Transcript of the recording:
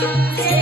Yeah.